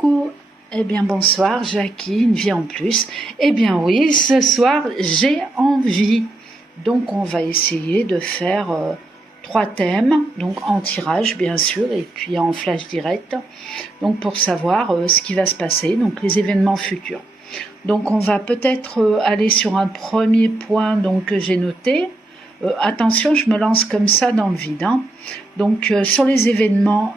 Coucou, eh bien bonsoir Jackie, une vie en plus. Eh bien oui, ce soir j'ai envie. Donc on va essayer de faire 3 thèmes, donc en tirage bien sûr, et puis en flash direct. Donc pour savoir ce qui va se passer, donc les événements futurs. Donc on va peut-être aller sur un premier point donc, que j'ai noté. Attention, je me lance comme ça dans le vide. Hein. Donc sur les événements,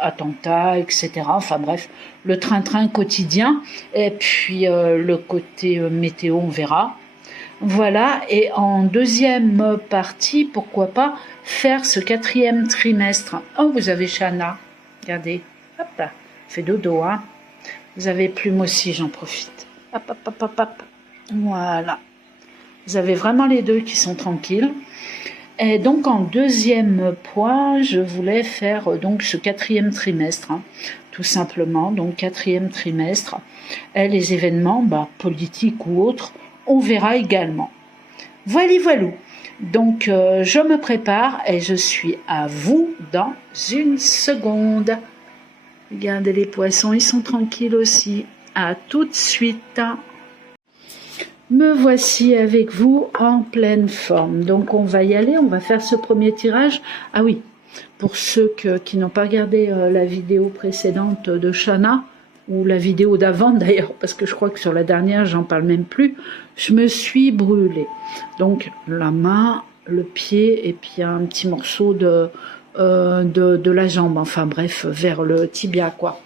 attentats, etc. Enfin bref, le train-train quotidien. Et puis le côté météo, on verra. Voilà, et en deuxième partie, pourquoi pas faire ce 4e trimestre. Oh, vous avez Chana, regardez, hop là, fait dodo, hein. Vous avez Plume aussi, j'en profite. Hop, hop, hop, hop, hop. Voilà. Vous avez vraiment les deux qui sont tranquilles. Et donc en deuxième point, je voulais faire donc ce 4e trimestre, hein, tout simplement. Donc 4e trimestre, et les événements politiques ou autres, on verra également. Voilà, voilà. Donc je me prépare et je suis à vous dans une seconde. Regardez les poissons, ils sont tranquilles aussi. À tout de suite. Me voici avec vous en pleine forme. Donc on va y aller, on va faire ce premier tirage. Ah oui, pour ceux qui n'ont pas regardé la vidéo précédente de Chana, ou la vidéo d'avant d'ailleurs, parce que je crois que sur la dernière, j'en parle même plus, je me suis brûlée. Donc la main, le pied, et puis un petit morceau de la jambe, enfin bref, vers le tibia, quoi.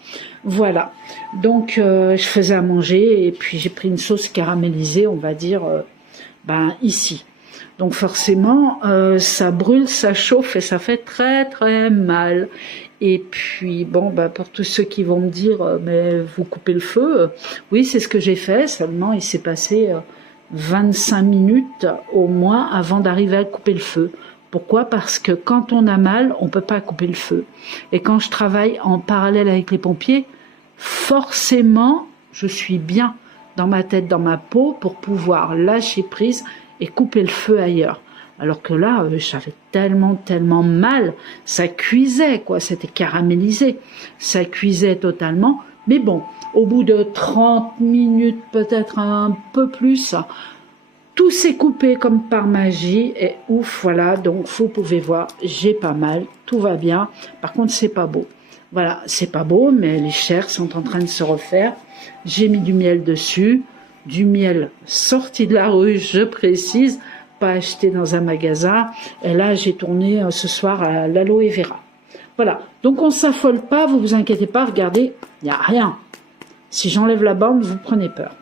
Voilà, donc je faisais à manger et puis j'ai pris une sauce caramélisée, on va dire, ici. Donc forcément, ça brûle, ça chauffe et ça fait très très mal. Et puis bon, pour tous ceux qui vont me dire, mais vous coupez le feu, oui, c'est ce que j'ai fait, seulement il s'est passé 25 minutes au moins avant d'arriver à couper le feu. Pourquoi? Parce que quand on a mal, on ne peut pas couper le feu. Et quand je travaille en parallèle avec les pompiers, forcément, je suis bien dans ma tête, dans ma peau, pour pouvoir lâcher prise et couper le feu ailleurs. Alors que là, j'avais tellement mal, ça cuisait, quoi, c'était caramélisé, ça cuisait totalement. Mais bon, au bout de 30 minutes, peut-être un peu plus, tout s'est coupé comme par magie et ouf, voilà, donc vous pouvez voir, j'ai pas mal, tout va bien. Par contre, c'est pas beau. Voilà, c'est pas beau, mais les chairs sont en train de se refaire. J'ai mis du miel dessus, du miel sorti de la rue, je précise, pas acheté dans un magasin. Et là, j'ai tourné ce soir à l'aloe vera. Voilà, donc on s'affole pas, vous inquiétez pas, regardez, il n'y a rien. Si j'enlève la bande, vous prenez peur.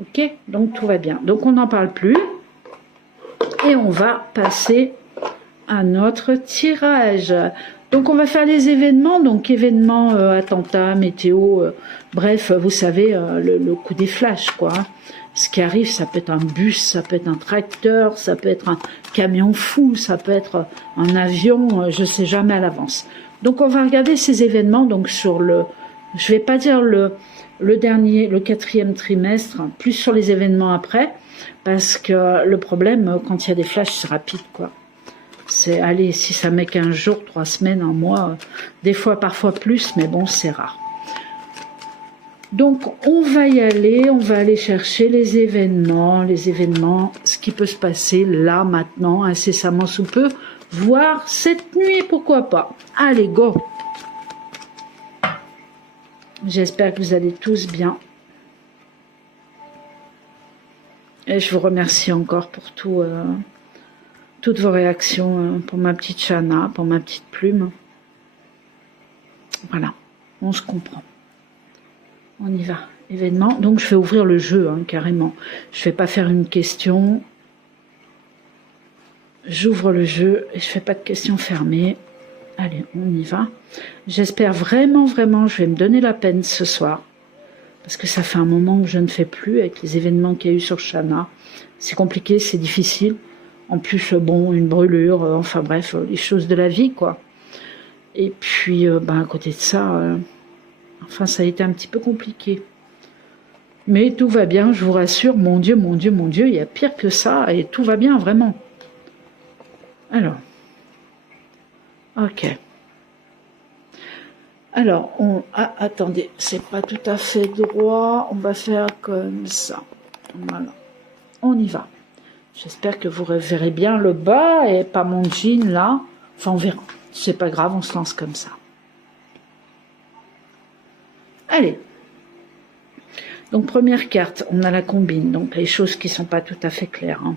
Ok, donc tout va bien. Donc on n'en parle plus. Et on va passer à notre tirage. Donc on va faire les événements, donc événements, attentats, météo, bref, vous savez, le coup des flashs, quoi. Ce qui arrive, ça peut être un bus, ça peut être un tracteur, ça peut être un camion fou, ça peut être un avion, je sais jamais à l'avance. Donc on va regarder ces événements, donc sur le, je vais pas dire le dernier, le 4e trimestre, plus sur les événements après, parce que le problème, quand il y a des flashs, c'est rapide, quoi. C'est, allez, si ça met 15 jours, 3 semaines, un mois, des fois, parfois plus, mais bon, c'est rare. Donc, on va y aller, on va aller chercher les événements, ce qui peut se passer là, maintenant, incessamment sous peu, voire cette nuit, pourquoi pas. Allez, go! J'espère que vous allez tous bien. Et je vous remercie encore pour toutes vos réactions, pour ma petite Chana, pour ma petite Plume. Voilà, on se comprend. On y va. Événement. Donc je vais ouvrir le jeu, hein, carrément. Je ne vais pas faire une question. J'ouvre le jeu et je ne fais pas de questions fermées. Allez, on y va. J'espère vraiment, je vais me donner la peine ce soir. Parce que ça fait un moment que je ne fais plus avec les événements qu'il y a eu sur Chana. C'est compliqué, c'est difficile. En plus, bon, une brûlure, enfin bref, les choses de la vie, quoi. Et puis, à côté de ça, enfin, ça a été un petit peu compliqué. Mais tout va bien, je vous rassure, mon Dieu, il y a pire que ça, et tout va bien, vraiment. Alors, ok. Alors, attendez, c'est pas tout à fait droit, on va faire comme ça. Voilà, on y va. J'espère que vous verrez bien le bas et pas mon jean là. Enfin, on verra. C'est pas grave, on se lance comme ça. Allez. Donc, première carte, on a la combine. Donc, les choses qui sont pas tout à fait claires. Hein.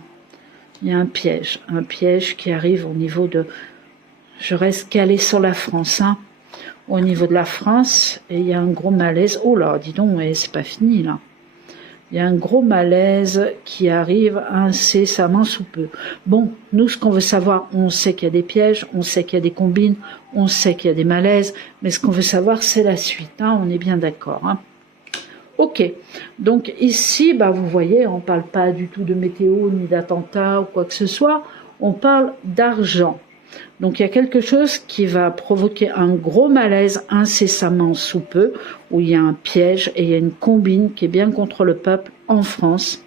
Il y a un piège qui arrive au niveau de... Je reste calée sur la France, hein. Au niveau de la France, et il y a un gros malaise. Oh là, dis donc, c'est pas fini là. Il y a un gros malaise qui arrive incessamment sous peu. Bon, nous, ce qu'on veut savoir, on sait qu'il y a des pièges, on sait qu'il y a des combines, on sait qu'il y a des malaises, mais ce qu'on veut savoir, c'est la suite. Hein, on est bien d'accord. Hein. Ok, donc ici, bah, vous voyez, on ne parle pas du tout de météo, ni d'attentat ou quoi que ce soit, on parle d'argent. Donc il y a quelque chose qui va provoquer un gros malaise incessamment sous peu, où il y a un piège et il y a une combine qui est bien contre le peuple en France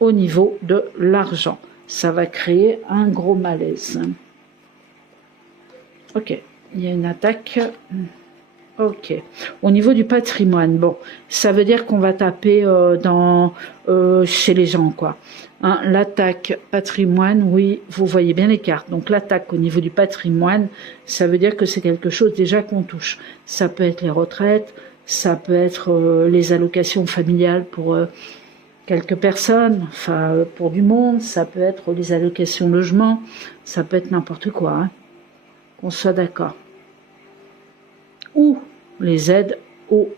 au niveau de l'argent. Ça va créer un gros malaise. Ok, il y a une attaque. Ok, au niveau du patrimoine, bon, ça veut dire qu'on va taper chez les gens, quoi. Hein, l'attaque patrimoine, oui, vous voyez bien les cartes. Donc l'attaque au niveau du patrimoine, ça veut dire que c'est quelque chose déjà qu'on touche. Ça peut être les retraites, ça peut être les allocations familiales pour quelques personnes, enfin pour du monde, ça peut être les allocations logement, ça peut être n'importe quoi, hein, qu'on soit d'accord. Ou les aides aux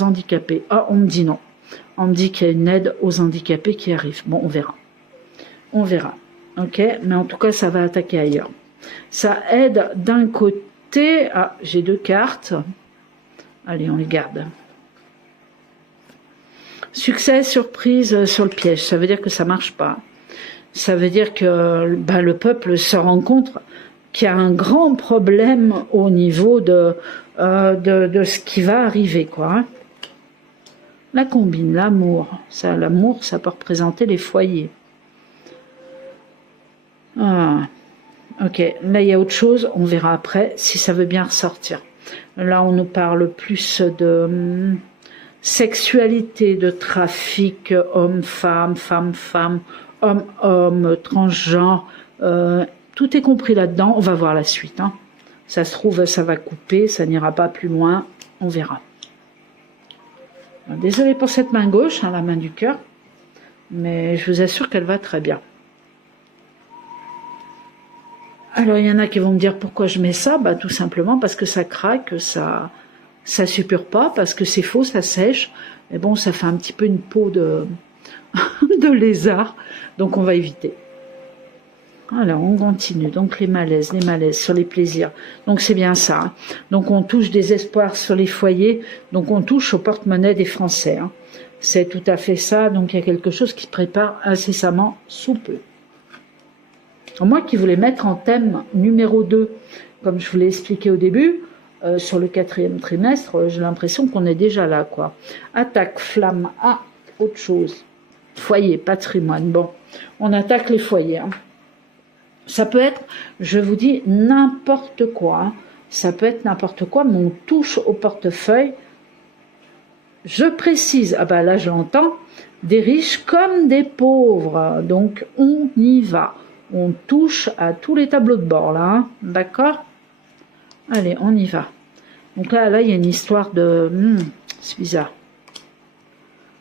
handicapés. Ah, on me dit non. On me dit qu'il y a une aide aux handicapés qui arrive. Bon, on verra. On verra. Ok, mais en tout cas, ça va attaquer ailleurs. Ça aide d'un côté... Ah, j'ai 2 cartes. Allez, on les garde. Succès, surprise sur le piège. Ça veut dire que ça marche pas. Ça veut dire que le peuple se rend compte qu'il y a un grand problème au niveau de ce qui va arriver, quoi. La combine, l'amour, ça peut représenter les foyers. Ah, ok, là il y a autre chose, on verra après si ça veut bien ressortir. Là on nous parle plus de sexualité, de trafic, homme-femme, femme-femme, homme-homme, transgenre, tout est compris là-dedans, on va voir la suite. Hein. Ça se trouve, ça va couper, ça n'ira pas plus loin, on verra. Désolée pour cette main gauche, hein, la main du cœur, mais je vous assure qu'elle va très bien. Alors, il y en a qui vont me dire pourquoi je mets ça, tout simplement parce que ça craque, ça suppure pas, parce que c'est faux, ça sèche, mais bon, ça fait un petit peu une peau de, de lézard, donc on va éviter. Alors, on continue. Donc, les malaises sur les plaisirs. Donc, c'est bien ça. Hein. Donc, on touche des espoirs sur les foyers. Donc, on touche au porte-monnaie des Français. Hein. C'est tout à fait ça. Donc, il y a quelque chose qui se prépare incessamment sous peu. Moi qui voulais mettre en thème numéro 2, comme je vous l'ai expliqué au début, sur le 4e trimestre, j'ai l'impression qu'on est déjà là, quoi. Attaque, flamme, autre chose. Foyer, patrimoine. Bon, on attaque les foyers, hein. Ça peut être, je vous dis, n'importe quoi. Hein. Ça peut être n'importe quoi, mais on touche au portefeuille. Je précise, là je l'entends, des riches comme des pauvres. Donc on y va. On touche à tous les tableaux de bord, là. Hein. D'accord ? Allez, on y va. Donc là, il y a une histoire de... c'est bizarre.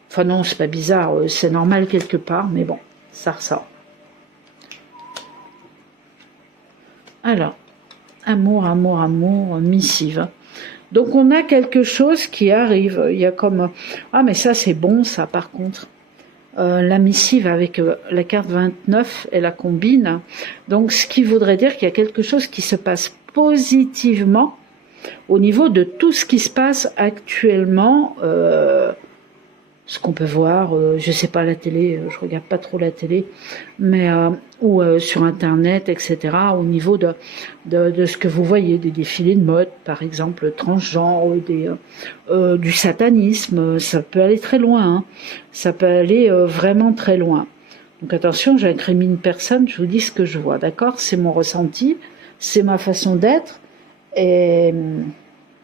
Enfin non, c'est pas bizarre, c'est normal quelque part, mais bon, ça ressort. Alors, amour, missive. Donc, on a quelque chose qui arrive. Il y a comme... Ah, mais ça, c'est bon, ça, par contre. La missive avec la carte 29 et la combine. Donc, ce qui voudrait dire qu'il y a quelque chose qui se passe positivement au niveau de tout ce qui se passe actuellement. Ce qu'on peut voir, je sais pas, la télé, je regarde pas trop la télé, mais ou sur internet, etc. Au niveau de ce que vous voyez, des défilés de mode, par exemple transgenre, du satanisme, ça peut aller très loin, hein. Ça peut aller vraiment très loin. Donc attention, j'incrimine personne, je vous dis ce que je vois, d'accord? C'est mon ressenti, c'est ma façon d'être, et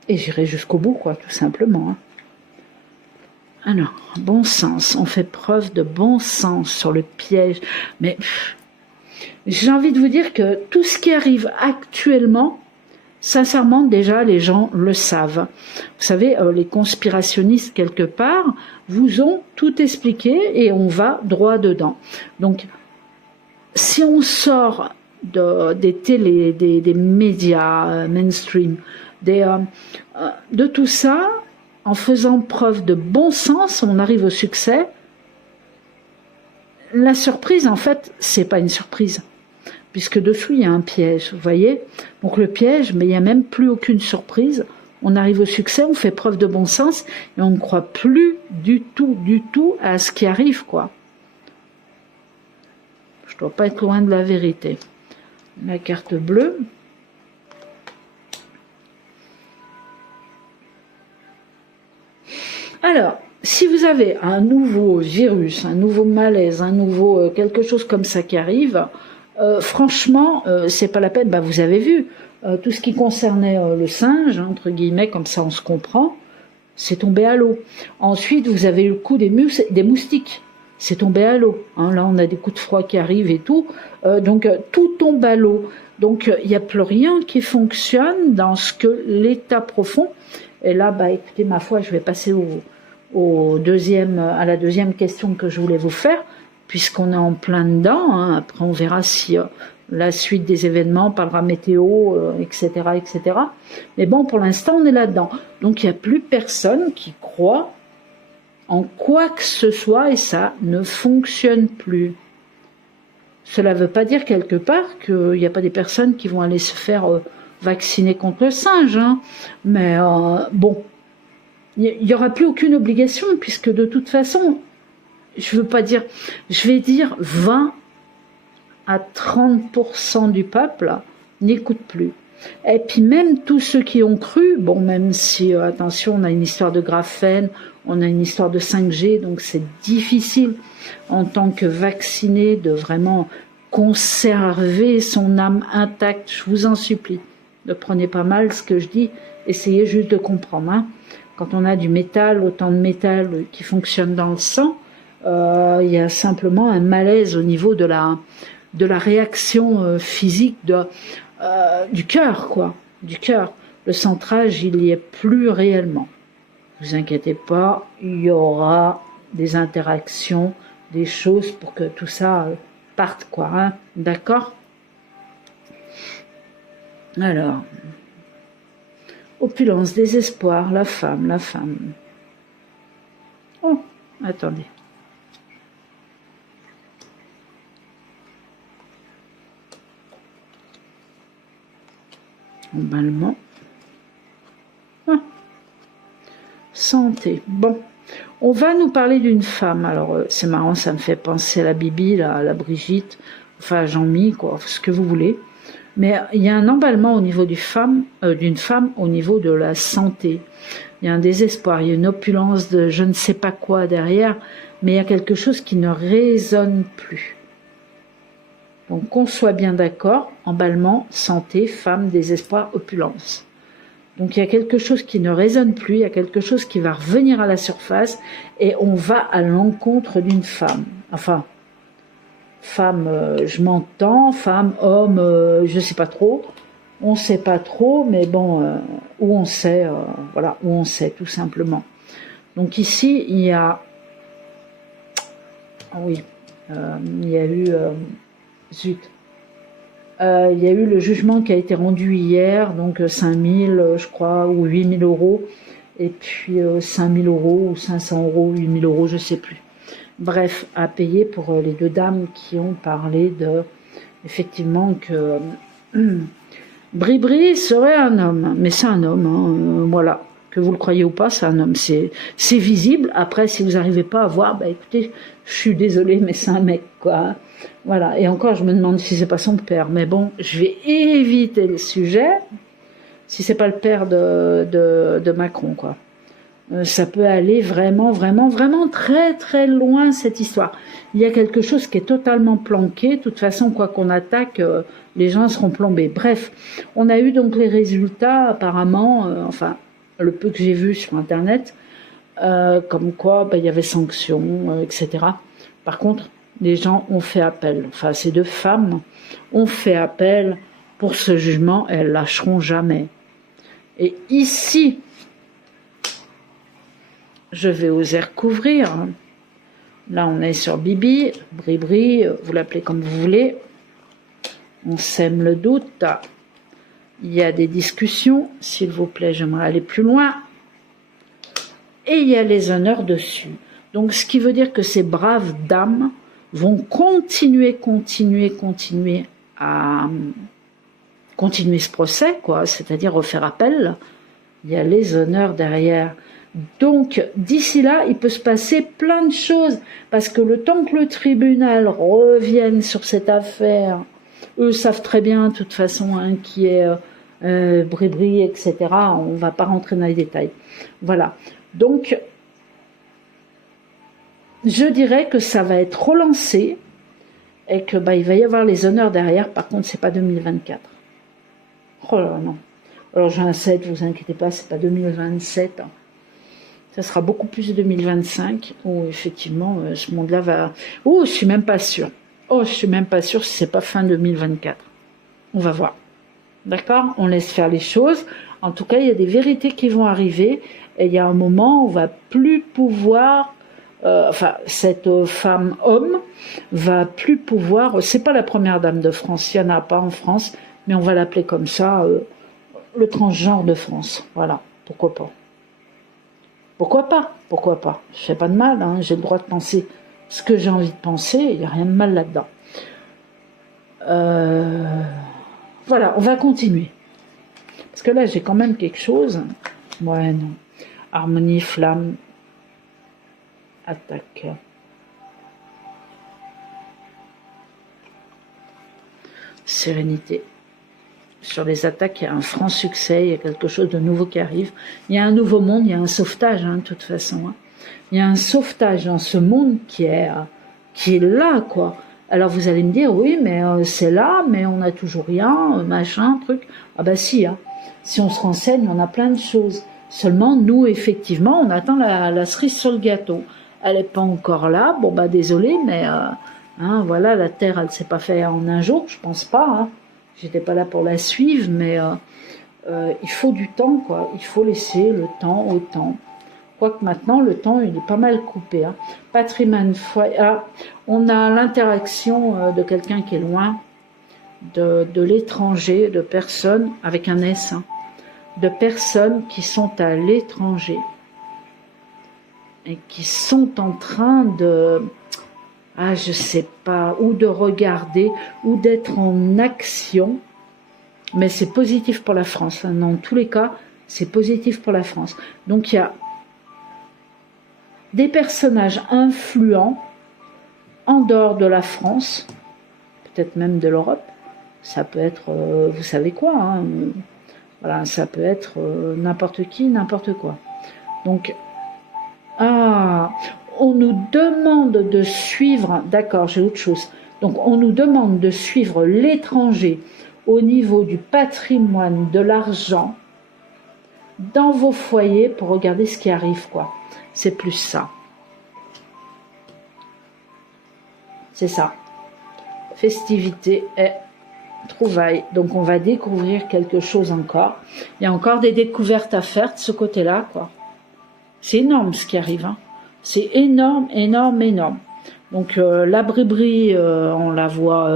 Et j'irai jusqu'au bout, quoi, tout simplement. Hein. Alors, bon sens, on fait preuve de bon sens sur le piège. Mais j'ai envie de vous dire que tout ce qui arrive actuellement, sincèrement, déjà, les gens le savent. Vous savez, les conspirationnistes, quelque part, vous ont tout expliqué et on va droit dedans. Donc, si on sort des télés, des médias mainstream, de tout ça, en faisant preuve de bon sens, on arrive au succès. La surprise, en fait, c'est pas une surprise, puisque dessous, il y a un piège, vous voyez. Donc le piège, mais il n'y a même plus aucune surprise. On arrive au succès, on fait preuve de bon sens, et on ne croit plus du tout à ce qui arrive, quoi. Je ne dois pas être loin de la vérité. La carte bleue. Alors, si vous avez un nouveau virus, un nouveau malaise, un nouveau quelque chose comme ça qui arrive, franchement, c'est pas la peine. Bah, vous avez vu, tout ce qui concernait le singe, hein, entre guillemets, comme ça on se comprend, c'est tombé à l'eau. Ensuite, vous avez eu le coup des moustiques, c'est tombé à l'eau. Hein, là, on a des coups de froid qui arrivent et tout, donc tout tombe à l'eau. Donc, il n'y a plus rien qui fonctionne dans ce que l'état profond. Et là, bah, écoutez, ma foi, je vais passer à la deuxième question que je voulais vous faire, puisqu'on est en plein dedans. Hein. Après, on verra si la suite des événements parlera météo, etc., etc. Mais bon, pour l'instant, on est là-dedans. Donc, il n'y a plus personne qui croit en quoi que ce soit et ça ne fonctionne plus. Cela ne veut pas dire quelque part qu'il n'y a pas des personnes qui vont aller se faire vacciner contre le singe. Hein. Mais bon, il n'y aura plus aucune obligation puisque de toute façon, je vais dire 20 à 30% du peuple n'écoute plus. Et puis même tous ceux qui ont cru, bon même si, attention, on a une histoire de graphène, on a une histoire de 5G, donc c'est difficile en tant que vacciné de vraiment conserver son âme intacte, je vous en supplie. Ne prenez pas mal ce que je dis, essayez juste de comprendre. Hein. Quand on a du métal, autant de métal qui fonctionne dans le sang, il y a simplement un malaise au niveau de la réaction physique du cœur, quoi, du cœur. Le centrage, il n'y est plus réellement. Ne vous inquiétez pas, il y aura des interactions, des choses pour que tout ça parte, quoi, hein, d'accord? Alors, opulence, désespoir, la femme. Oh, attendez. Emballement. Ah. Santé. Bon. On va nous parler d'une femme. Alors, c'est marrant, ça me fait penser à la Bibi, à la Brigitte, enfin à Jean-Mi, quoi, ce que vous voulez. Mais il y a un emballement au niveau d'une femme au niveau de la santé. Il y a un désespoir, il y a une opulence de je ne sais pas quoi derrière, mais il y a quelque chose qui ne résonne plus. Donc qu'on soit bien d'accord, emballement, santé, femme, désespoir, opulence. Donc il y a quelque chose qui ne résonne plus, il y a quelque chose qui va revenir à la surface et on va à l'encontre d'une femme. Enfin, femme, je m'entends, femme, homme, je sais pas trop. On sait pas trop, mais bon, où on sait, voilà, où on sait tout simplement. Donc ici, il y a, oui, il y a eu, zut, il y a eu le jugement qui a été rendu hier, donc 5 000, je crois, ou 8 000 euros, et puis 5 000 euros ou 500 euros, 8 000 euros, je sais plus. Bref, à payer pour les deux dames qui ont parlé de, effectivement, que Bribri serait un homme, mais c'est un homme, hein, voilà, que vous le croyez ou pas, c'est un homme, c'est visible. Après, si vous n'arrivez pas à voir, bah écoutez, je suis désolée, mais c'est un mec, quoi. Hein. Voilà, et encore, je me demande si c'est pas son père, mais bon, je vais éviter le sujet, si c'est pas le père de Macron, quoi. Ça peut aller vraiment, vraiment, vraiment très, très loin, cette histoire. Il y a quelque chose qui est totalement planqué. De toute façon, quoi qu'on attaque, les gens seront plombés. Bref, on a eu donc les résultats, apparemment, enfin, le peu que j'ai vu sur Internet, comme quoi il y avait sanctions, etc. Par contre, les gens ont fait appel. Enfin, ces deux femmes ont fait appel pour ce jugement et elles lâcheront jamais. Et ici, je vais oser recouvrir. Là, on est sur Bibi, Bribri, vous l'appelez comme vous voulez. On sème le doute. Il y a des discussions. S'il vous plaît, j'aimerais aller plus loin. Et il y a les honneurs dessus. Donc, ce qui veut dire que ces braves dames vont continuer à continuer ce procès, quoi, c'est-à-dire refaire appel. Il y a les honneurs derrière. Donc, d'ici là, il peut se passer plein de choses, parce que le temps que le tribunal revienne sur cette affaire, eux savent très bien, de toute façon, hein, qui est Bribri, etc. On ne va pas rentrer dans les détails. Voilà. Donc, je dirais que ça va être relancé et que il va y avoir les honneurs derrière. Par contre, c'est pas 2024. Oh là non. Alors j'ai un 7, vous inquiétez pas, c'est pas 2027. Ça sera beaucoup plus 2025 où effectivement ce monde-là va. Oh, je suis même pas sûre. Oh, je suis même pas sûre si c'est pas fin 2024. On va voir. D'accord? On laisse faire les choses. En tout cas, il y a des vérités qui vont arriver et il y a un moment où on va plus pouvoir. Enfin, cette femme-homme va plus pouvoir. C'est pas la première dame de France, il y en a pas en France, mais on va l'appeler comme ça, le transgenre de France. Voilà, pourquoi pas. Pourquoi pas? Pourquoi pas? Je fais pas de mal, hein, j'ai le droit de penser ce que j'ai envie de penser, il n'y a rien de mal là-dedans. Voilà, on va continuer. Parce que là, j'ai quand même quelque chose. Ouais, non. Harmonie, flamme, attaque. Sérénité. Sur les attaques, il y a un franc succès, il y a quelque chose de nouveau qui arrive. Il y a un nouveau monde, il y a un sauvetage, hein, de toute façon. Hein. Il y a un sauvetage dans ce monde qui est là, quoi. Alors vous allez me dire, oui, mais c'est là, mais on n'a toujours rien, machin, truc. Ah bah si, hein. Si on se renseigne, on a plein de choses. Seulement, nous, effectivement, on attend la cerise sur le gâteau. Elle n'est pas encore là, bon bah désolé, mais hein, voilà, la Terre, elle ne s'est pas faite en un jour, je pense pas. Hein. J'étais pas là pour la suivre, mais il faut du temps, quoi. Il faut laisser le temps au temps. Quoique maintenant, le temps, il est pas mal coupé. Hein. Patrimoine, on a l'interaction de quelqu'un qui est loin, de l'étranger, de personnes, avec un S, hein, de personnes qui sont à l'étranger et qui sont en train de... je sais pas, ou de regarder, ou d'être en action, mais c'est positif pour la France. Hein. Dans tous les cas, c'est positif pour la France. Donc il y a des personnages influents en dehors de la France, peut-être même de l'Europe. Ça peut être, vous savez quoi, hein, voilà, ça peut être n'importe qui, n'importe quoi. Donc, on nous demande de suivre, d'accord, j'ai autre chose. Donc, on nous demande de suivre l'étranger au niveau du patrimoine, de l'argent, dans vos foyers pour regarder ce qui arrive, quoi. C'est plus ça. C'est ça. Festivité et trouvailles. Donc, on va découvrir quelque chose encore. Il y a encore des découvertes à faire de ce côté-là, quoi. C'est énorme ce qui arrive, hein. C'est énorme, énorme, énorme. Donc la Bribri, on la voit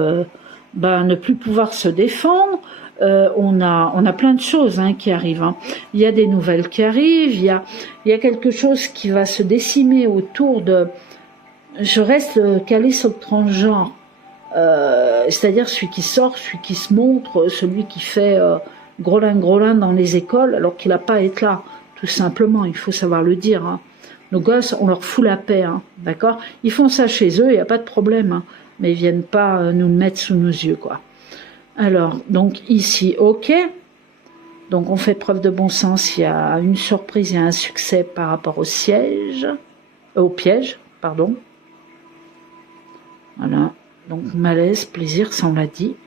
ne plus pouvoir se défendre. On a plein de choses hein, qui arrivent. Hein. Il y a des nouvelles qui arrivent. Il y a quelque chose qui va se décimer autour de... Je reste calée sur le transgenre. C'est-à-dire celui qui sort, celui qui se montre, celui qui fait gros lin dans les écoles alors qu'il n'a pas à être là. Tout simplement, il faut savoir le dire. Hein. Nos gosses, on leur fout la paix, hein, d'accord? Ils font ça chez eux, il n'y a pas de problème, hein, mais ils viennent pas nous le mettre sous nos yeux, quoi. Alors, donc ici, ok. Donc on fait preuve de bon sens, il y a une surprise, il y a un succès par rapport au piège, pardon. Voilà, donc malaise, plaisir, ça on l'a dit.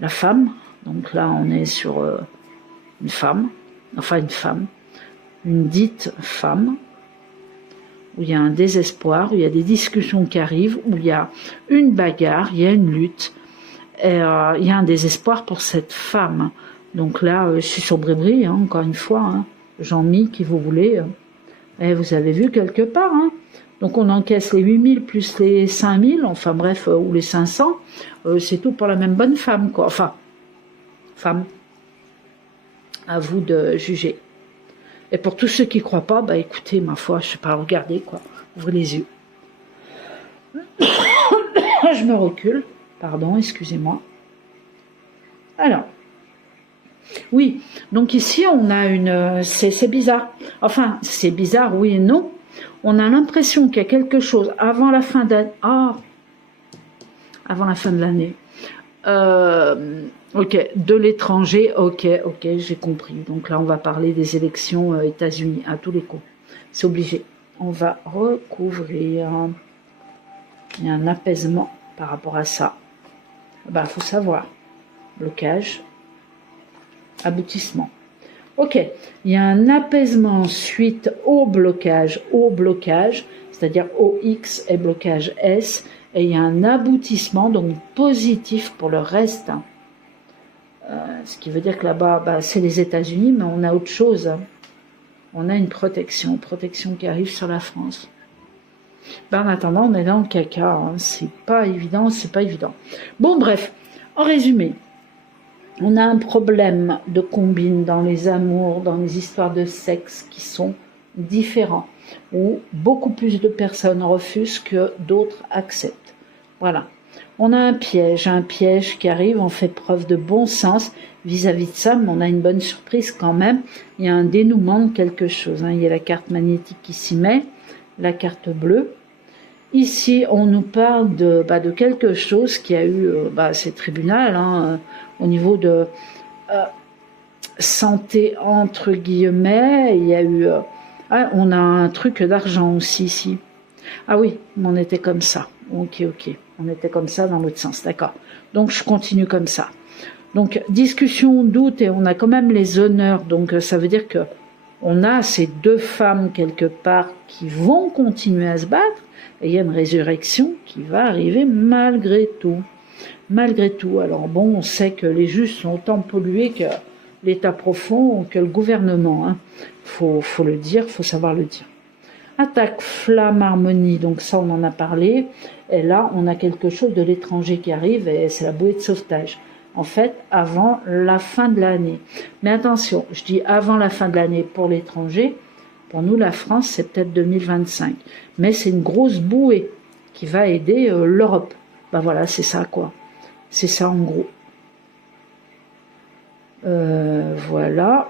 La femme, donc là on est sur une femme. enfin une femme, une dite femme, où il y a un désespoir, où il y a des discussions qui arrivent, où il y a une bagarre, il y a une lutte, et il y a un désespoir pour cette femme. Donc là, je suis sur Brébry, hein, encore une fois, hein, Jean-Mi, qui vous voulez, et vous avez vu quelque part, hein. Donc on encaisse les 8000 plus les 5000, enfin bref, ou les 500, c'est tout pour la même bonne femme, quoi. Enfin, femme, à vous de juger. Et pour tous ceux qui ne croient pas, bah écoutez, ma foi, je ne sais pas, regardez, quoi. Ouvrez les yeux. Je me recule. Pardon, excusez-moi. Alors, oui, donc ici, on a une... C'est bizarre. Enfin, c'est bizarre, oui et non. On a l'impression qu'il y a quelque chose avant la fin d'année. Ah, avant la fin de l'année. Ok, de l'étranger, ok, j'ai compris. Donc là, on va parler des élections États-Unis à tous les coups. C'est obligé. On va recouvrir. Il y a un apaisement par rapport à ça. Ben, faut savoir. Blocage, aboutissement. Ok, il y a un apaisement suite au blocage, c'est-à-dire OX et blocage S, et il y a un aboutissement, donc positif pour le reste. Ce qui veut dire que là-bas, bah, c'est les États-Unis, mais on a autre chose. On a une protection qui arrive sur la France. Ben, en attendant, on est dans le caca. Hein. C'est pas évident. Bon, bref, en résumé, on a un problème de combine dans les amours, dans les histoires de sexe qui sont différents, où beaucoup plus de personnes refusent que d'autres acceptent. Voilà. On a un piège qui arrive, on fait preuve de bon sens vis-à-vis de ça, mais on a une bonne surprise quand même. Il y a un dénouement de quelque chose. Hein. Il y a la carte magnétique qui s'y met, la carte bleue. Ici, on nous parle de quelque chose qui a eu, c'est tribunal, hein, au niveau de santé, entre guillemets. Il y a eu... on a un truc d'argent aussi ici. Ah oui, on était comme ça. Ok. On était comme ça dans l'autre sens, d'accord. Donc, je continue comme ça. Donc, discussion, doute, et on a quand même les honneurs. Donc, ça veut dire que on a ces deux femmes, quelque part, qui vont continuer à se battre. Et il y a une résurrection qui va arriver malgré tout. Malgré tout. Alors, bon, on sait que les juges sont autant pollués que l'État profond, que le gouvernement. Hein. Faut le dire, faut savoir le dire. Attaque, flamme, harmonie, donc ça on en a parlé, et là on a quelque chose de l'étranger qui arrive, et c'est la bouée de sauvetage, en fait avant la fin de l'année. Mais attention, je dis avant la fin de l'année pour l'étranger, pour nous la France c'est peut-être 2025, mais c'est une grosse bouée qui va aider l'Europe. Ben voilà, c'est ça quoi, c'est ça en gros. Voilà,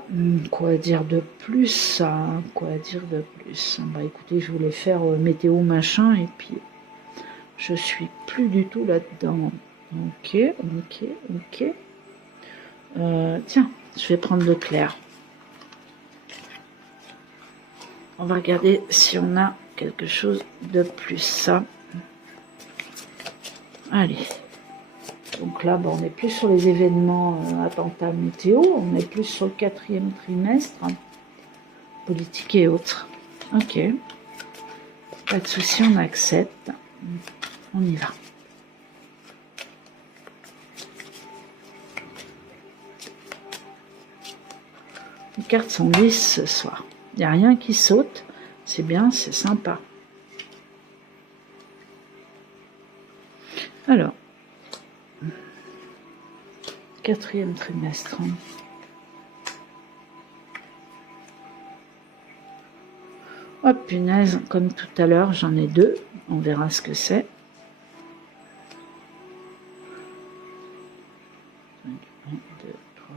quoi dire de plus, hein, bah écoutez, je voulais faire météo machin et puis je suis plus du tout là-dedans. Ok. Tiens, je vais prendre le clair. On va regarder si on a quelque chose de plus. Ça. Allez. Donc là, on n'est plus sur les événements attentats météo, on est plus sur le 4e trimestre, hein, politique et autres. Ok, pas de souci, on accepte. On y va. Les cartes sont lisses ce soir. Il n'y a rien qui saute. C'est bien, c'est sympa. Alors. 4e trimestre. Oh punaise, comme tout à l'heure, j'en ai deux. On verra ce que c'est. 1, 2, 3.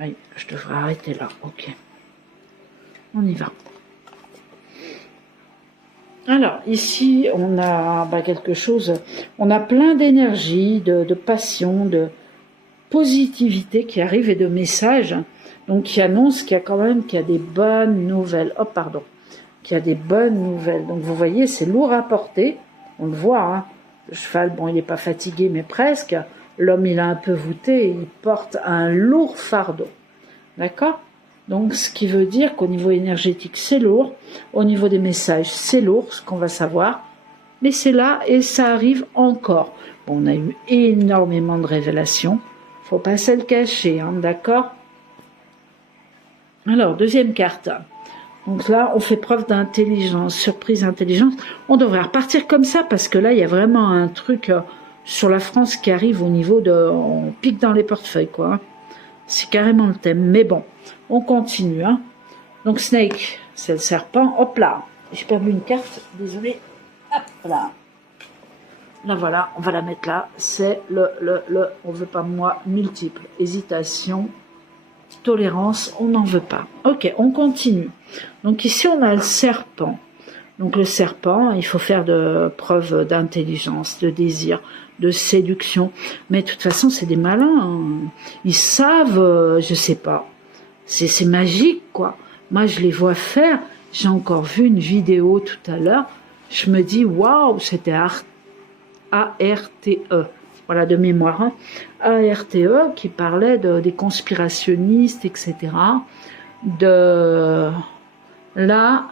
Oui, je devrais arrêter là. Ok. On y va. Alors, ici, on a quelque chose, on a plein d'énergie, de passion, de positivité qui arrive et de messages, donc qui annoncent qu'il y a des bonnes nouvelles. Oh, pardon. Qu'il y a des bonnes nouvelles. Donc, vous voyez, c'est lourd à porter. On le voit, hein. Le cheval, bon, il n'est pas fatigué, mais presque. L'homme, il a un peu voûté, il porte un lourd fardeau. D'accord? Donc, ce qui veut dire qu'au niveau énergétique, c'est lourd. Au niveau des messages, c'est lourd, ce qu'on va savoir. Mais c'est là et ça arrive encore. Bon, on a eu énormément de révélations. Faut pas se le cacher, hein, d'accord? Alors, deuxième carte. Donc là, on fait preuve d'intelligence, surprise, intelligence. On devrait repartir comme ça parce que là, il y a vraiment un truc sur la France qui arrive au niveau de... On pique dans les portefeuilles, quoi. C'est carrément le thème. Mais bon, on continue. Hein. Donc Snake, c'est le serpent. Hop là, j'ai perdu une carte, désolé. Hop là. Là voilà, on va la mettre là. C'est on veut pas moi, multiple. Hésitation, tolérance, on n'en veut pas. Ok, on continue. Donc ici, on a le serpent. Donc le serpent, il faut faire de preuves d'intelligence, de désir, de séduction. Mais de toute façon, c'est des malins. Hein. Ils savent, je sais pas. C'est magique, quoi. Moi, je les vois faire. J'ai encore vu une vidéo tout à l'heure. Je me dis, waouh, c'était A-R-T-E. Voilà, de mémoire. Hein. A-R-T-E qui parlait des conspirationnistes, etc. Là,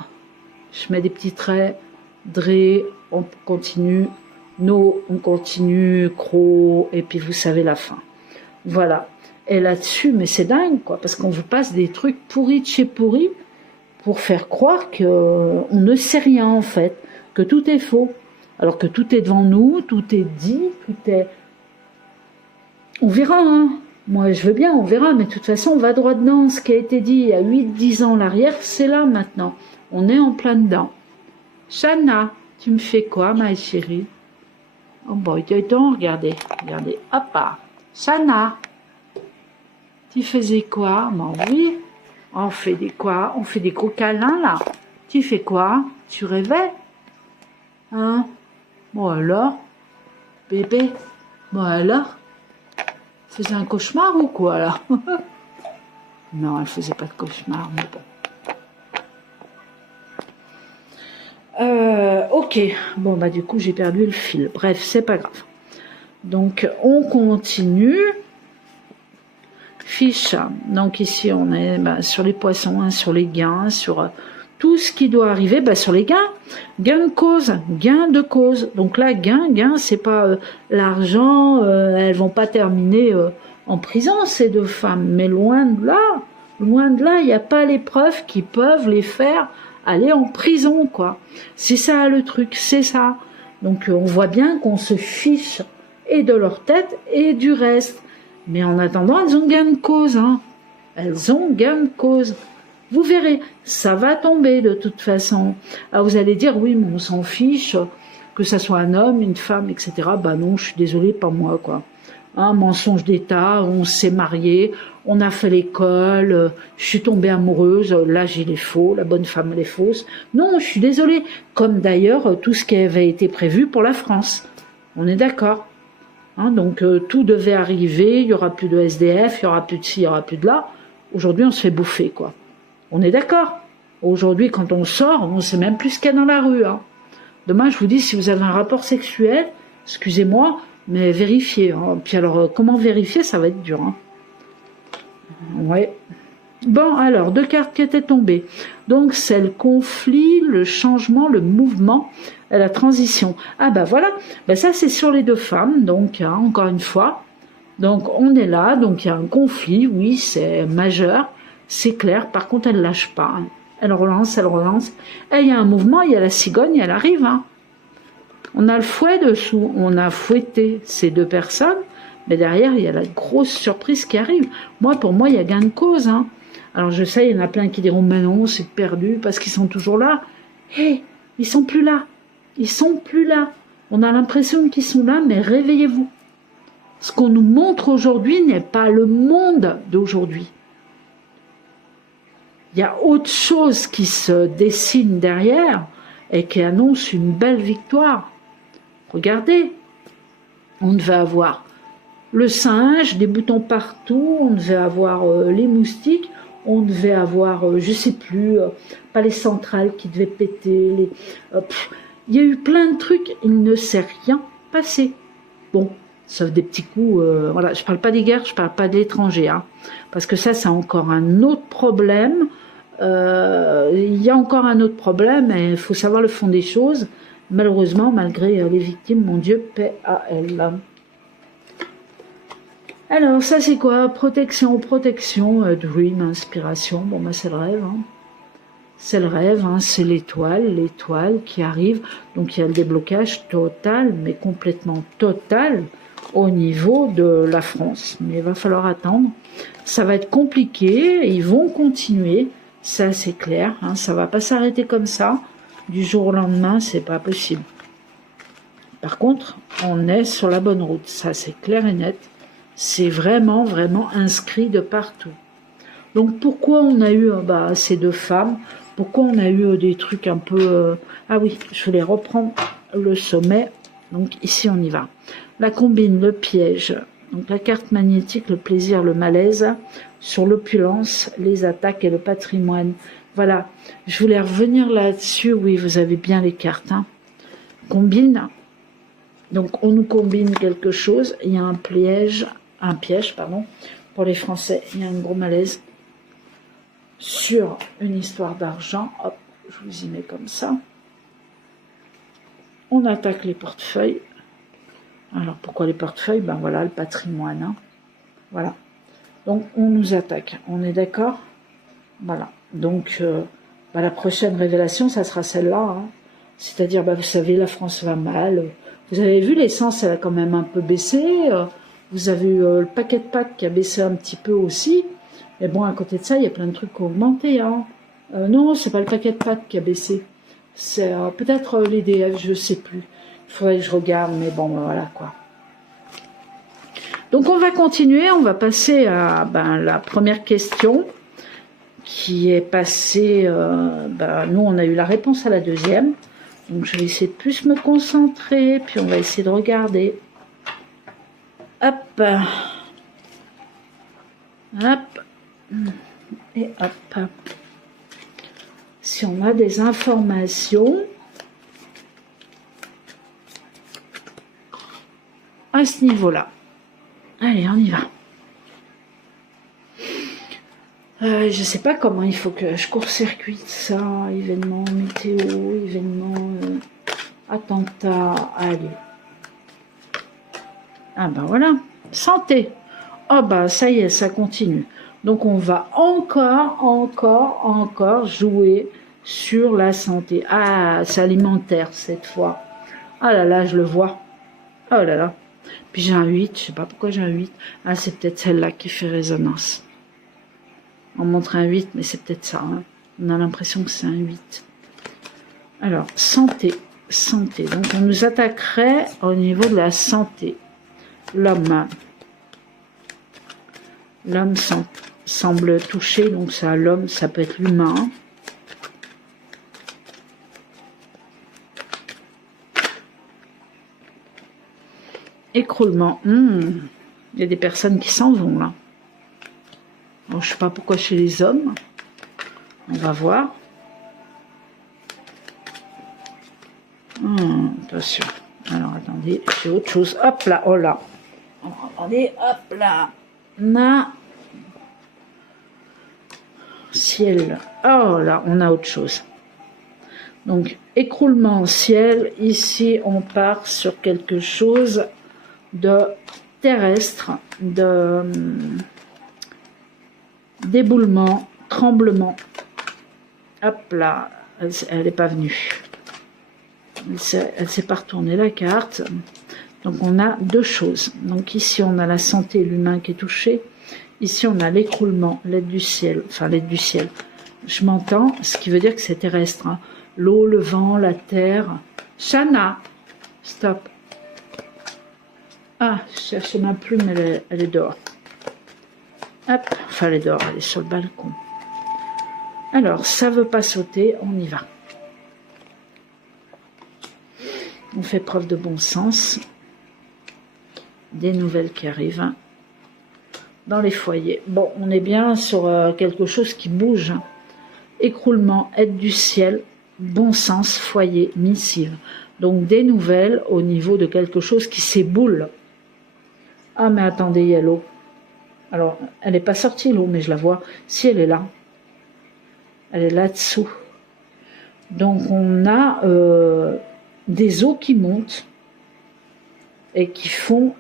je mets des petits traits. Dre, on continue. No, on continue. Cro, et puis vous savez la fin. Voilà. Et là-dessus, mais c'est dingue, quoi, parce qu'on vous passe des trucs pourris de chez pourris pour faire croire qu'on ne sait rien, en fait, que tout est faux. Alors que tout est devant nous, tout est dit, tout est... On verra, hein. Moi, je veux bien, on verra, mais de toute façon, on va droit dedans. Ce qui a été dit il y a 8-10 ans en arrière, c'est là, maintenant. On est en plein dedans. Shana, tu me fais quoi, ma chérie? Oh boy, regardez, regardez, hop là. Shana, tu faisais quoi? Bon, oui, on fait des quoi? On fait des gros câlins, là. Tu fais quoi? Tu rêvais? Hein? Bon alors? Bébé? Bon alors? Faisait un cauchemar ou quoi, là? Non, elle faisait pas de cauchemar, mais bon. Ok, bon bah du coup j'ai perdu le fil. Bref, c'est pas grave. Donc on continue. Fiche. Donc ici on est sur les poissons, hein, sur les gains, sur tout ce qui doit arriver, sur les gains. Gain de cause, gain de cause. Donc là, gain, c'est pas l'argent. Elles vont pas terminer en prison ces deux femmes, mais loin de là, il n'y a pas les preuves qui peuvent les faire aller en prison, quoi. C'est ça le truc, c'est ça. Donc on voit bien qu'on se fiche et de leur tête et du reste. Mais en attendant, elles ont gain de cause, hein. Elles ont gain de cause. Vous verrez, ça va tomber de toute façon. Alors vous allez dire, oui, mais on s'en fiche, que ça soit un homme, une femme, etc. Bah non, je suis désolée, pas moi, quoi. Un mensonge d'État, on s'est marié, on a fait l'école, je suis tombée amoureuse, l'âge il est faux, la bonne femme elle est fausse. Non, je suis désolée. Comme d'ailleurs tout ce qui avait été prévu pour la France. On est d'accord. Hein, donc tout devait arriver, il y aura plus de SDF, il y aura plus de ci, il y aura plus de là. Aujourd'hui on se fait bouffer, quoi. On est d'accord. Aujourd'hui quand on sort, on ne sait même plus ce qu'il y a dans la rue. Hein. Demain je vous dis, si vous avez un rapport sexuel, excusez-moi, mais vérifiez. Hein. Puis alors, comment vérifier, ça va être dur. Hein. Ouais. Bon, alors, deux cartes qui étaient tombées. Donc, c'est le conflit, le changement, le mouvement, la transition. Ah bah voilà, ça c'est sur les deux femmes, donc, hein, encore une fois. Donc, on est là, donc il y a un conflit, oui, c'est majeur, c'est clair. Par contre, elle lâche pas. Hein. Elle relance. Et il y a un mouvement, il y a la cigogne, elle arrive, hein. On a le fouet dessous, on a fouetté ces deux personnes, mais derrière, il y a la grosse surprise qui arrive. Pour moi, il y a gain de cause. Hein. Alors, je sais, il y en a plein qui diront, mais non, c'est perdu, parce qu'ils sont toujours là. Hé, ils sont plus là. Ils sont plus là. On a l'impression qu'ils sont là, mais réveillez-vous. Ce qu'on nous montre aujourd'hui n'est pas le monde d'aujourd'hui. Il y a autre chose qui se dessine derrière et qui annonce une belle victoire. Regardez, on devait avoir le singe, des boutons partout, on devait avoir les moustiques, on devait avoir, je sais plus, pas les centrales qui devaient péter. Il y a eu plein de trucs, il ne s'est rien passé. Bon, sauf des petits coups. Voilà, je parle pas des guerres, je parle pas de l'étranger, hein, parce que ça, c'est encore un autre problème. Il y a encore un autre problème, et il faut savoir le fond des choses. Malheureusement, malgré les victimes, mon Dieu, paix à elles. Alors, ça c'est quoi? Protection, dream, inspiration. Bon, bah c'est le rêve. Hein. C'est le rêve, hein, c'est l'étoile qui arrive. Donc il y a le déblocage total, mais complètement total au niveau de la France. Mais il va falloir attendre. Ça va être compliqué, ils vont continuer, ça c'est clair. Hein, ça va pas s'arrêter comme ça. Du jour au lendemain, c'est pas possible. Par contre, on est sur la bonne route, ça c'est clair et net. C'est vraiment, vraiment inscrit de partout. Donc pourquoi on a eu ces deux femmes? Pourquoi on a eu des trucs un peu... Ah oui, je voulais reprendre le sommet. Donc ici on y va. La combine, le piège. Donc la carte magnétique, le plaisir, le malaise. Sur l'opulence, les attaques et le patrimoine. Voilà, je voulais revenir là-dessus. Oui, vous avez bien les cartes. Hein. Combine. Donc on nous combine quelque chose. Il y a un piège, pardon. Pour les Français, il y a un gros malaise. Sur une histoire d'argent, hop, je vous y mets comme ça. On attaque les portefeuilles. Alors pourquoi les portefeuilles? Ben voilà, le patrimoine. Hein. Voilà. Donc on nous attaque. On est d'accord? Voilà. Donc la prochaine révélation, ça sera celle-là. Hein. C'est-à-dire, vous savez, la France va mal. Vous avez vu, l'essence, elle a quand même un peu baissé. Vous avez eu le paquet de pâtes qui a baissé un petit peu aussi. Mais bon, à côté de ça, il y a plein de trucs qui ont augmenté. Hein. Non, c'est pas le paquet de pâtes qui a baissé. C'est peut-être l'EDF, je sais plus. Il faudrait que je regarde, mais bon, voilà quoi. Donc on va continuer, on va passer à la première question qui est passée. Nous, on a eu la réponse à la deuxième. Donc je vais essayer de plus me concentrer, puis on va essayer de regarder. Hop. Hop. Et hop. Si on a des informations à ce niveau-là. Allez, on y va. Je sais pas comment il faut que je court-circuite ça. Événement météo, événement attentat. Allez. Ah voilà. Santé. Oh ça y est, ça continue. Donc on va encore jouer sur la santé. Ah, c'est alimentaire cette fois. Ah là là, je le vois. Oh là là. Puis j'ai un 8, je sais pas pourquoi j'ai un 8. Ah, c'est peut-être celle-là qui fait résonance. On montre un 8, mais c'est peut-être ça. Hein. On a l'impression que c'est un 8. Alors, santé. Donc on nous attaquerait au niveau de la santé. L'homme semble touché, donc ça, l'homme, ça peut être l'humain. Écroulement. Il y a des personnes qui s'en vont là. Bon, je ne sais pas pourquoi chez les hommes. On va voir. Attention. Alors attendez, j'ai autre chose. Hop là, oh là. Alors, attendez, hop là. Ciel. Oh là, on a autre chose. Donc, écroulement ciel. Ici, on part sur quelque chose de terrestre, de d'éboulement, tremblement. Hop là, elle n'est pas venue. Elle s'est pas retournée la carte. Donc on a deux choses. Donc ici on a la santé, l'humain qui est touché. Ici on a l'écroulement, l'aide du ciel. Enfin l'aide du ciel. Je m'entends, ce qui veut dire que c'est terrestre. Hein. L'eau, le vent, la terre. Shana, stop. Ah, je cherchais ma plume, elle est dehors. Hop, enfin elle est dehors, elle est sur le balcon. Alors, ça veut pas sauter, on y va. On fait preuve de bon sens. Des nouvelles qui arrivent dans les foyers. Bon, on est bien sur quelque chose qui bouge. Écroulement, aide du ciel, bon sens, foyer, missive. Donc des nouvelles au niveau de quelque chose qui s'éboule. Ah, mais attendez, il y a l'eau. Alors, elle n'est pas sortie, l'eau, mais je la vois. Si, elle est là. Elle est là-dessous. Donc, on a des eaux qui montent et qui font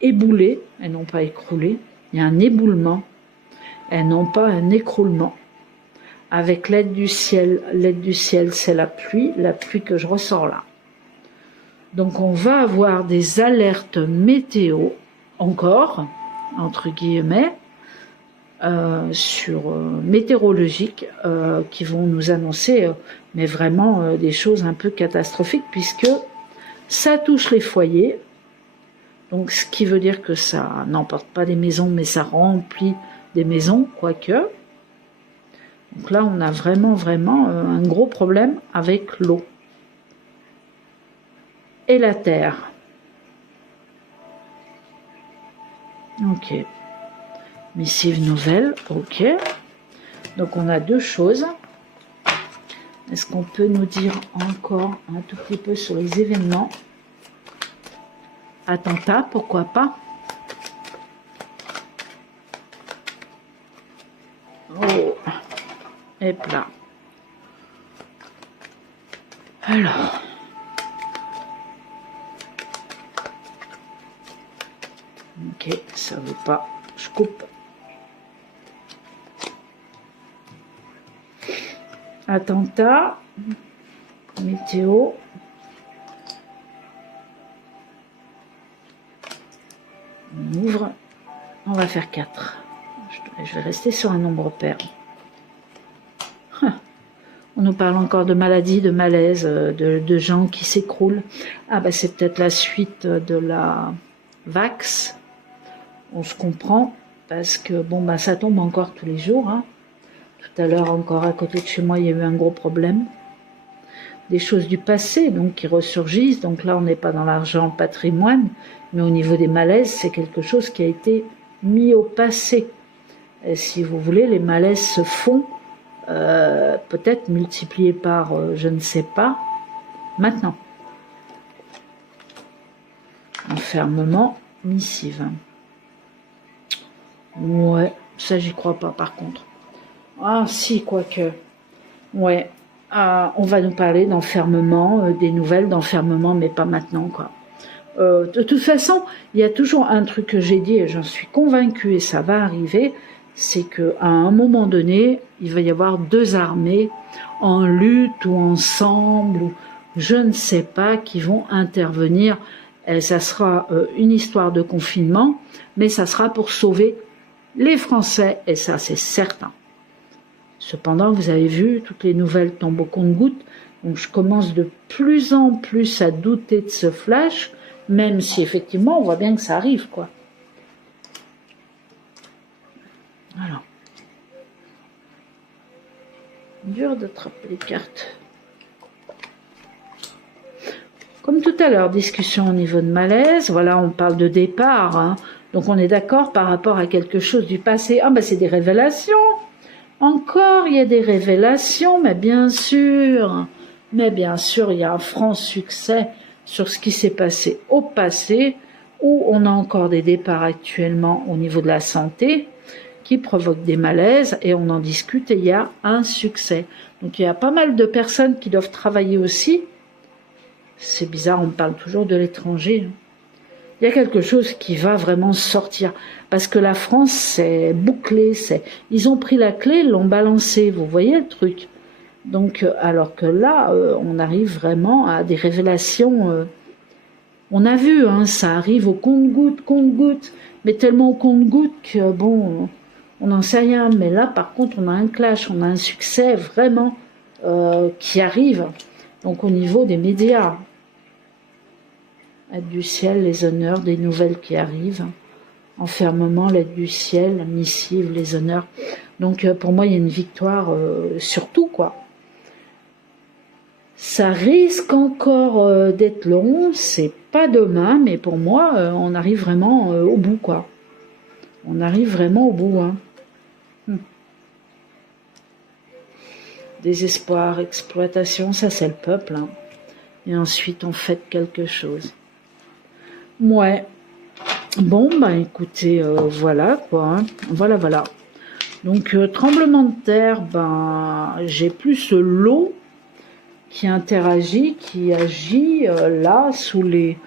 ébouler, et non pas écrouler. Il y a un éboulement, et non pas un écroulement. Avec l'aide du ciel. L'aide du ciel, c'est la pluie que je ressors là. Donc, on va avoir des alertes météo, encore, entre guillemets, météorologiques, qui vont nous annoncer, mais vraiment des choses un peu catastrophiques, puisque ça touche les foyers. Donc, ce qui veut dire que ça n'emporte pas des maisons, mais ça remplit des maisons, quoique. Donc là, on a vraiment un gros problème avec l'eau. Et la terre. Ok. Missive nouvelle, ok. Donc on a deux choses. Est-ce qu'on peut nous dire encore un tout petit peu sur les événements? Attentat, pourquoi pas? Oh, et là. Alors. Ok, ça veut pas. Je coupe. Attentat. Météo. On ouvre. On va faire 4. Je vais rester sur un nombre pair. On nous parle encore de maladies, de malaise, de gens qui s'écroulent. Ah bah c'est peut-être la suite de la Vax. On se comprend parce que bon bah ça tombe encore tous les jours. Hein. Tout à l'heure encore à côté de chez moi il y a eu un gros problème. Des choses du passé donc qui ressurgissent. Donc là on n'est pas dans l'argent patrimoine, mais au niveau des malaises c'est quelque chose qui a été mis au passé. Et si vous voulez les malaises se font peut-être multipliés par je ne sais pas maintenant. Enfermement, missive. Ouais, ça j'y crois pas par contre. Ah si, quoique. Ouais, on va nous parler d'enfermement, des nouvelles d'enfermement, mais pas maintenant quoi. De toute façon, il y a toujours un truc que j'ai dit et j'en suis convaincue et ça va arriver, c'est qu'à un moment donné, il va y avoir deux armées en lutte ou ensemble, ou je ne sais pas, qui vont intervenir. Et ça sera une histoire de confinement, mais ça sera pour sauver les Français, et ça c'est certain. Cependant, vous avez vu, toutes les nouvelles tombent au compte-gouttes, donc je commence de plus en plus à douter de ce flash, même si effectivement on voit bien que ça arrive, quoi. Alors, dur d'attraper les cartes. Comme tout à l'heure, discussion au niveau de malaise, voilà, on parle de départ, hein. Donc on est d'accord par rapport à quelque chose du passé. Ah ben c'est des révélations. Encore, il y a des révélations, mais bien sûr, il y a un franc succès sur ce qui s'est passé au passé, où on a encore des départs actuellement au niveau de la santé, qui provoquent des malaises, et on en discute, et il y a un succès. Donc il y a pas mal de personnes qui doivent travailler aussi. C'est bizarre, on parle toujours de l'étranger. Il y a quelque chose qui va vraiment sortir. Parce que la France, c'est bouclé. Ils ont pris la clé, ils l'ont balancé. Vous voyez le truc? Donc, alors que là, on arrive vraiment à des révélations. On a vu, hein, ça arrive au compte-gouttes. Mais tellement au compte-gouttes que, bon, on n'en sait rien. Mais là, par contre, on a un clash, on a un succès vraiment qui arrive. Donc, au niveau des médias. Aide du ciel, les honneurs, des nouvelles qui arrivent. Enfermement, l'aide du ciel, missive, les honneurs. Donc pour moi, il y a une victoire sur tout, quoi. Ça risque encore d'être long, c'est pas demain, mais pour moi, on arrive vraiment au bout, quoi. On arrive vraiment au bout, hein. Désespoir, exploitation, ça c'est le peuple, hein. Et ensuite, on fait quelque chose. Ouais, Bon, bah écoutez, voilà quoi, hein. Voilà, voilà. Donc, tremblement de terre, ben, j'ai plus l'eau qui interagit, qui agit là, sous les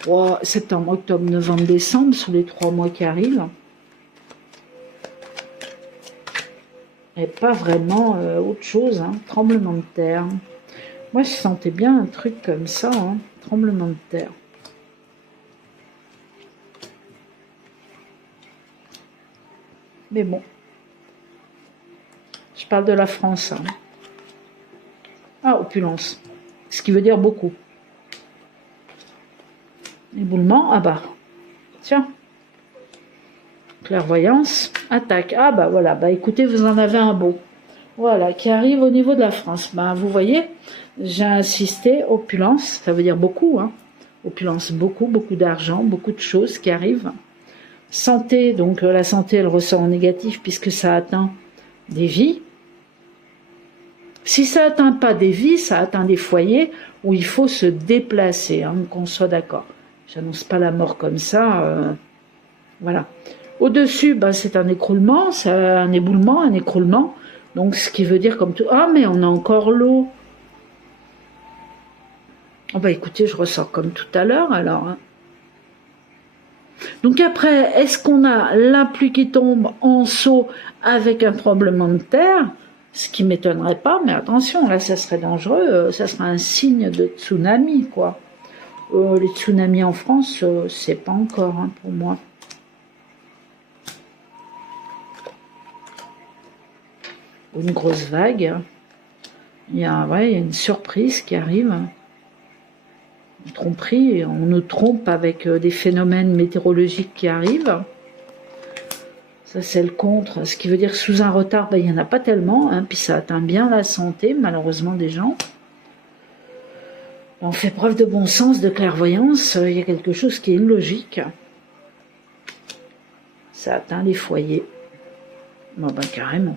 3, septembre, octobre, novembre, décembre, sous les 3 mois qui arrivent. Et pas vraiment autre chose, hein. Tremblement de terre. Moi, je sentais bien un truc comme ça, hein. Tremblement de terre. Mais bon, je parle de la France, hein. Ah, opulence. Ce qui veut dire beaucoup. Éboulement, ah bah. Tiens. Clairvoyance, attaque. Ah bah voilà, bah écoutez, vous en avez un beau. Voilà, qui arrive au niveau de la France. Bah vous voyez, j'ai insisté, opulence, ça veut dire beaucoup, hein. Opulence, beaucoup, beaucoup d'argent, beaucoup de choses qui arrivent. Santé, donc la santé, elle ressort en négatif puisque ça atteint des vies. Si ça atteint pas des vies, ça atteint des foyers où il faut se déplacer, hein, qu'on soit d'accord. J'annonce pas la mort comme ça, voilà. Au-dessus, ben, c'est un écroulement, c'est un éboulement, un écroulement. Donc, ce qui veut dire comme tout... Ah, mais on a encore l'eau. Oh, bah, écoutez, je ressors comme tout à l'heure, alors. Hein. Donc après, est-ce qu'on a la pluie qui tombe en seau avec un tremblement de terre? Ce qui m'étonnerait pas, mais attention, là, ça serait dangereux. Ça serait un signe de tsunami, quoi. Les tsunamis en France, c'est pas encore, hein, pour moi. Une grosse vague. Il y a, ouais, il y a une surprise qui arrive. Une tromperie, on nous trompe avec des phénomènes météorologiques qui arrivent. Ça, c'est le contre. Ce qui veut dire sous un retard, ben, il n'y en a pas tellement. Hein, puis ça atteint bien la santé, malheureusement, des gens. On fait preuve de bon sens, de clairvoyance. Il y a quelque chose qui est illogique. Ça atteint les foyers. Bon, ben, carrément.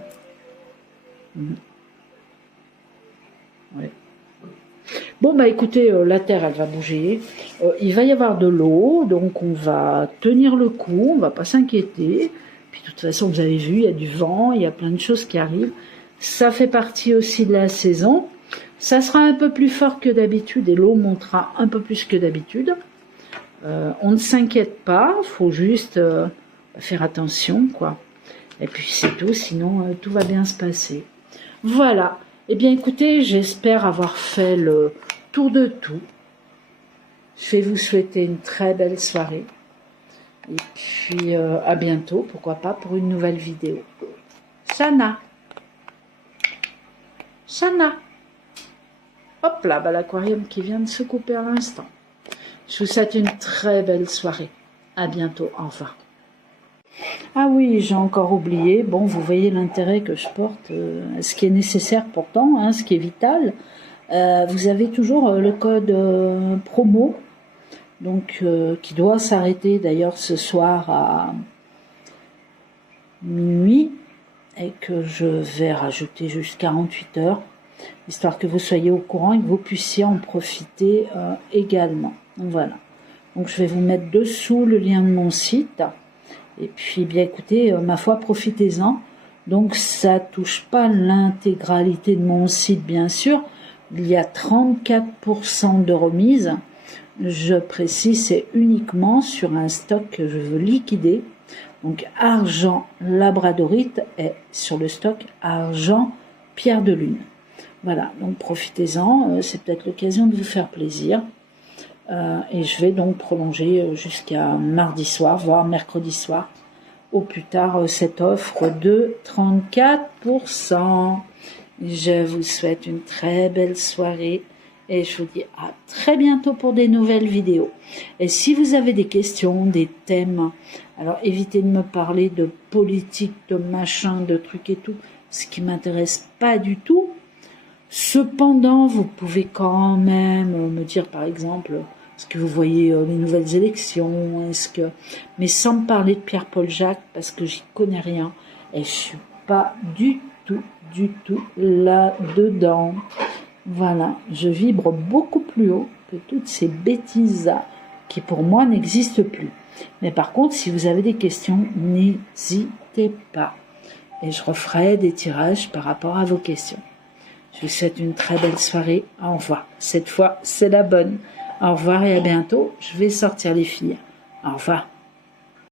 Ouais. Bon, bah écoutez, la Terre, elle va bouger. Il va y avoir de l'eau, donc on va tenir le coup, on va pas s'inquiéter. Puis de toute façon, vous avez vu, il y a du vent, il y a plein de choses qui arrivent. Ça fait partie aussi de la saison. Ça sera un peu plus fort que d'habitude et l'eau montera un peu plus que d'habitude. On ne s'inquiète pas, il faut juste faire attention, quoi. Et puis c'est tout, sinon tout va bien se passer. Voilà. Eh bien écoutez, j'espère avoir fait le tour de tout. Je vais vous souhaiter une très belle soirée. Et puis à bientôt, pourquoi pas, pour une nouvelle vidéo. Shana. Shana. Hop là, bah, l'aquarium qui vient de se couper à l'instant. Je vous souhaite une très belle soirée. À bientôt, au revoir. Ah oui, j'ai encore oublié. Bon, vous voyez l'intérêt que je porte, ce qui est nécessaire pourtant, hein, ce qui est vital. Vous avez toujours le code promo, donc qui doit s'arrêter d'ailleurs ce soir à minuit et que je vais rajouter jusqu'à 48 heures, histoire que vous soyez au courant et que vous puissiez en profiter également. Donc voilà. Donc je vais vous mettre dessous le lien de mon site. Et puis, bien écoutez, ma foi, profitez-en. Donc, ça touche pas l'intégralité de mon site, bien sûr. Il y a 34% de remise. Je précise, c'est uniquement sur un stock que je veux liquider. Donc, argent labradorite et sur le stock argent pierre de lune. Voilà, donc profitez-en. C'est peut-être l'occasion de vous faire plaisir. Et je vais donc prolonger jusqu'à mardi soir, voire mercredi soir, au plus tard, cette offre de 34%. Je vous souhaite une très belle soirée et je vous dis à très bientôt pour des nouvelles vidéos. Et si vous avez des questions, des thèmes, alors évitez de me parler de politique, de machin, de trucs et tout, ce qui m'intéresse pas du tout. Cependant, vous pouvez quand même me dire, par exemple, est-ce que vous voyez les nouvelles élections, mais sans me parler de Pierre-Paul Jacques, parce que j'y connais rien, et je suis pas du tout là-dedans. Voilà, je vibre beaucoup plus haut que toutes ces bêtises qui pour moi n'existent plus. Mais par contre, si vous avez des questions, n'hésitez pas. Et je referai des tirages par rapport à vos questions. Je vous souhaite une très belle soirée. Au revoir. Cette fois, c'est la bonne. Au revoir et à bientôt. Je vais sortir les filles. Au revoir.